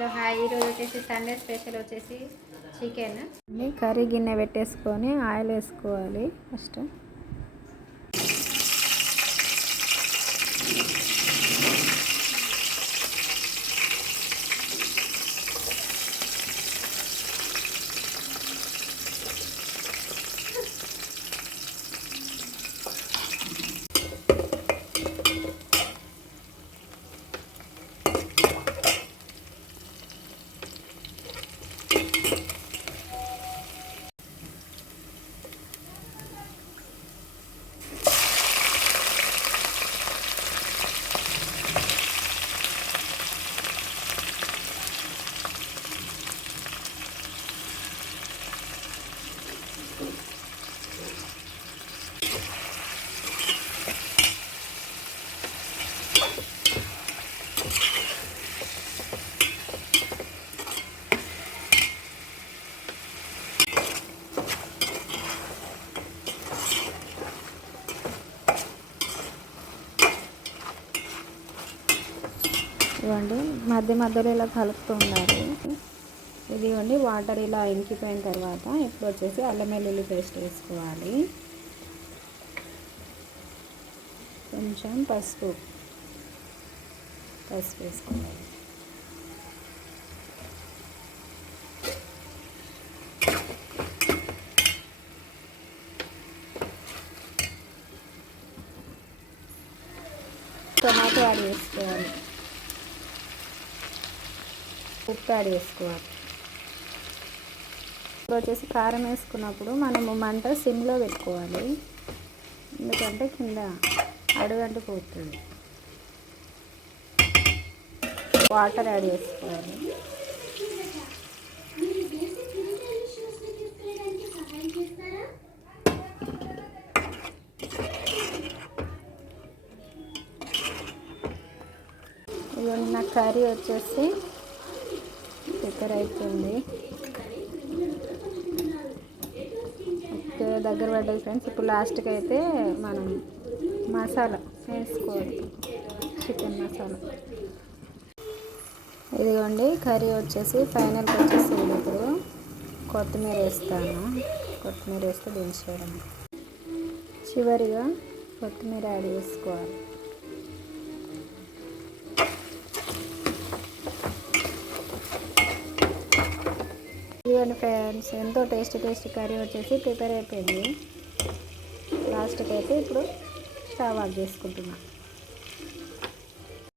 Hello hi, ఈరోజు వచ్చేసి Sunday special వచ్చేసి చికెన్. కర్రీ గిన్నె పెట్టేసుకొని ఆయిల్ వేసుకోవాలి ఫస్ట్. ఇవ్వండి, మధ్య మధ్యలో ఇలా కలుపుతూ ఉండాలి. ఇదిగోండి, వాటర్ ఇలా ఇంకిపోయిన తర్వాత ఇప్పుడు వచ్చేసి అల్లం వెల్లుల్లి పేస్ట్ వేసుకోవాలి. కొంచెం పసుపు వేసుకోవాలి. టమాటో యాడ్ చేసుకోవాలి. ఉప్పు యాడ్ చేసుకోవాలి. ఇప్పుడు వచ్చేసి కారం వేసుకున్నప్పుడు మనము మంట సిమ్లో పెట్టుకోవాలి, ఎందుకంటే కింద అడుగంటు పోతుంది. వాటర్ యాడ్ చేసుకోవాలి. ఇవన్నీ నా కర్రీ వచ్చేసి ప్రిపేర్ అవుతుంది. ఓకే, దగ్గర పడ్డది ఫ్రెండ్స్. ఇప్పుడు లాస్ట్కి అయితే మనం మసాలా వేసుకోవాలి, చికెన్ మసాలా. ఇదిగోండి, కర్రీ వచ్చేసి ఫైనల్కి వచ్చేసి ఇప్పుడు కొత్తిమీర వేస్తాను. కొత్తిమీర వేస్తే దించేయడం. చివరిగా కొత్తిమీర యాడ్ చేసుకోవాలి. ఇవన్నీ ఫ్రెండ్స్, ఎంతో టేస్టీ కర్రీ వచ్చేసి ప్రిపేర్ అయిపోయింది. లాస్ట్కి అయితే ఇప్పుడు స్టవ్ ఆఫ్ చేసుకుంటున్నాను.